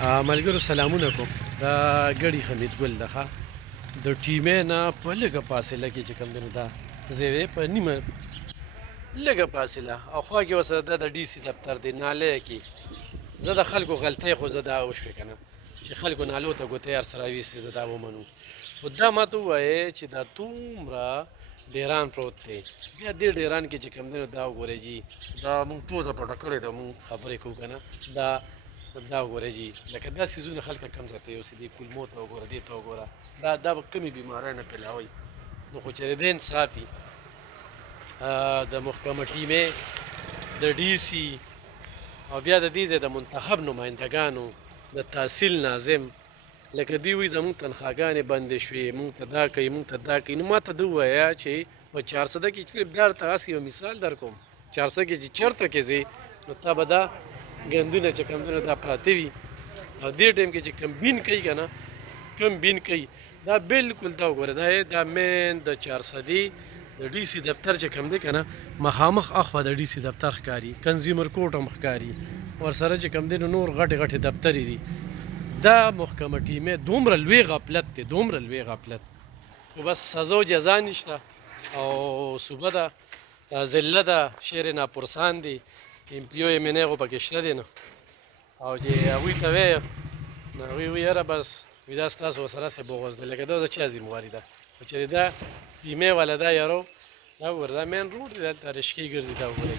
ملګرو سلامونه کوم. دا ګړی حمید ګل ده ښه د ټیمې نه په لږه فاصله کې چې کوم دی نو دا زیوې په نیمه لږه فاصله او خوا کې ورسره دا د ډي سي دفتر دی نالی کې زه د خلکو غلطۍ خو زه دا وشوې که نه چې خلکو نالو ته ګوتې هر سره راویستې زه دا ومنو خو دا ما ته ووایې چې دا دومره ډیران پروت دی بیا دې ډیران کې چې کوم دی نو دا وګورئ جي دا مونږ پوزه پټه کړې ده مونږ خبرې کوو که نه دا وګوره جي لکه دا څیزونه خلک کم ځای ته یوسي دې کولمو ته وګوره دې ته وګوره دا به کمې بیمارۍ نه پیلاوي نو خو چې د انصاف وي د محکمه ټیمې د ډي سي او بیا د دې ځای د منتخب نمایندګانو د تحصیل ناظم لکه دوی وایي زموږ تنخواګانې بندې شوې مونږ ته دا کوي مونږ ته دا کوي نو ما ته ده ووایه چې په 400 کې صرف دا ته هسې یو مثال در کوم 400 کې چې چېرته کې ځې نو تا به دا ګندونه چې کمدونه دا پراته وي او دې ټایم کې چې کمبین کوي که نه کمبین کوي دا بالکل دا وګوره دا مین د 400 د ډي سي دفتر چې کوم دی که نه مخامخ اخوا د ډي سي دفتر ښکاري کنزیومر کورټ هم ښکاري ورسره چې کوم دی نو نور غټې غټې دفترې دي دا محکمه ټیمې دومره لوی غفلت دی دومره لوی غفلت خو بس سزا و جزا نشته او صوبه ده ضلع ده شهر ناپرسان دی ایم پی او ایم این ای خو پکې شته دی نو او چې هغوی ته ویې نو هغوی وایي یاره بس وایي دا ستاسو ورسره هسې بغوز دی لکه دا د چا ذمواري ده خو چېرې دا بیمې والا دا یارو دا وګوره دا مین روډ دی دلته رشکې ګرځي دا وګوره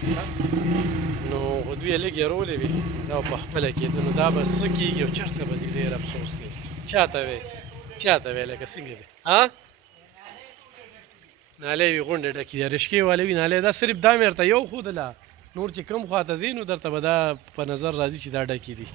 نو خو دوی یې لږ یارولې وي دا په خپله کېده نو دا به څه کېږي او چېرته به ځي ډېر افسوس دی چاته وی لکه څنګه دی نالۍ وي غونډې ډکې دي رشکې والې وي نالۍ دا صرف دا مې ورته یو ښودله نور چې کوم خواته ځې نو درته به دا په نظر راځي چې دا ډکې دي